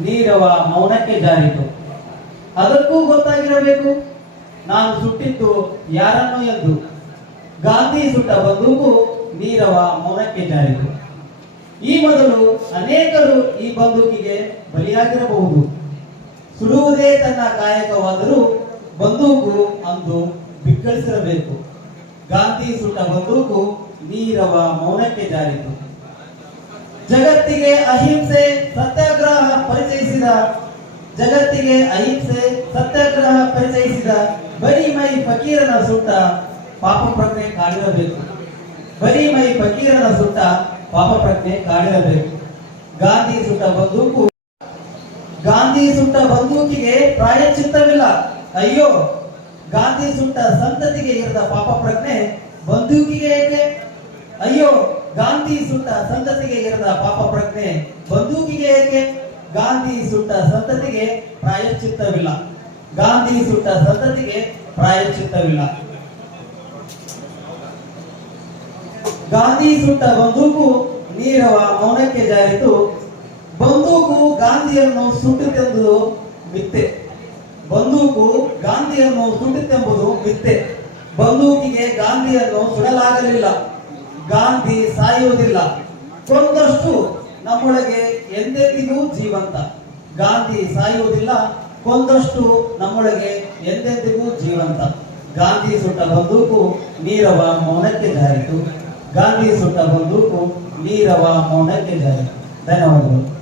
ನೀರವ ಮೌನಕ್ಕೆ ಜಾರಿತು. ಅದಕ್ಕೂ ಗೊತ್ತಾಗಿರಬೇಕು ನಾನು ಸುಟ್ಟಿದ್ದು ಯಾರನ್ನು ಎಂದು. ಗಾಂಧಿ ಸುಟ್ಟ ಬಂದೂಕು ನೀರವ ಮೌನಕ್ಕೆ ಜಾರಿತು. ಈ ಮೊದಲು ಅನೇಕರು ಈ ಬಂದೂಕಿಗೆ ಬಲಿಯಾಗಿರಬಹುದು. ಸುಡುವುದೇ ತನ್ನ ಕಾಯಕವಾದರೂ ಬಂದೂಕು ಅಂದು ಬಿಕ್ಕಳಿಸಿರಬೇಕು. ಗಾಂಧಿ ಸುಟ್ಟ ಬಂದೂಕು ನೀರವ ಮೌನಕ್ಕೆ ಜಾರಿತು. ಜಗತ್ತಿಗೆ ಅಹಿಂಸೆ ಸತ್ಯಾಗ್ರಹ ಪರಿಚಯಿಸಿದ ಬರೀ ಮೈ ಫಕೀರನ ಸುಟ್ಟ ಪಾಪ ಪ್ರಜ್ಞೆ ಕಾಡಿರಬೇಕು. ಬರೀ ಮೈ ಫಕೀರನ ಸುಟ್ಟ ಪಾಪ ಪ್ರಜ್ಞೆ ಕಾಡಿರಬೇಕು. ಗಾಂಧಿ ಸುಟ್ಟ ಬಂದೂಕಿಗೆ ಪ್ರಾಯಶ್ಚಿತ್ತವಿಲ್ಲ. ಅಯ್ಯೋ, ಗಾಂಧಿ ಸುಟ್ಟ ಸಂತತಿಗೆ ಇರದ ಪಾಪ ಪ್ರಜ್ಞೆ ಬಂದೂಕಿಗೆ ಏಕೆ? ಅಯ್ಯೋ, ಗಾಂಧಿ ಸುಟ್ಟ ಸಂತತಿಗೆ ಇರದ ಪಾಪ ಪ್ರಜ್ಞೆ ಬಂದೂಕಿಗೆ ಏಕೆ? ಗಾಂಧಿ ಸುಟ್ಟ ಸಂತತಿಗೆ ಪ್ರಾಯಶ್ಚಿತ್ತವಿಲ್ಲ. ಗಾಂಧಿ ಸುಟ್ಟ ಸಂತತಿಗೆ ಪ್ರಾಯಶ್ಚಿತ್ತವಿಲ್ಲ. ಗಾಂಧಿ ಸುಟ್ಟ ಬಂದೂಕು ನೀರವ ಮೌನಕ್ಕೆ ಜಾರಿತು. ಬಂದೂಕು ಗಾಂಧಿಯನ್ನು ಸುಟ್ಟಿತೆಂಬುದು ಮಿಥ್ಯೆ. ಬಂದೂಕು ಗಾಂಧಿಯನ್ನು ಸುಟ್ಟಿತೆಂಬುದು ಮಿಥ್ಯೆ. ಬಂದೂಕಿಗೆ ಗಾಂಧಿಯನ್ನು ಸುಡಲಾಗಲಿಲ್ಲ. ಗಾಂಧಿ ಸಾಯುವುದಿಲ್ಲ. ಕೊಂದಷ್ಟು ನಮ್ಮೊಳಗೆ ಎಂದೆಂದಿಗೂ ಜೀವಂತ. ಗಾಂಧಿ ಸಾಯುವುದಿಲ್ಲ. ಕೊಂದಷ್ಟು ನಮ್ಮೊಳಗೆ ಎಂದೆಂದಿಗೂ ಜೀವಂತ. ಗಾಂಧಿ ಸುಟ್ಟ ಬಂದೂಕು ನೀರವ ಮೌನಕ್ಕೆ ಜಾರಿತು. ಗಾಂಧಿ ಸುಟ್ಟ ಬಂದೂಕು ನೀರವ ಮೌನಕ್ಕೆ ಜಾರಿತು. ಧನ್ಯವಾದಗಳು.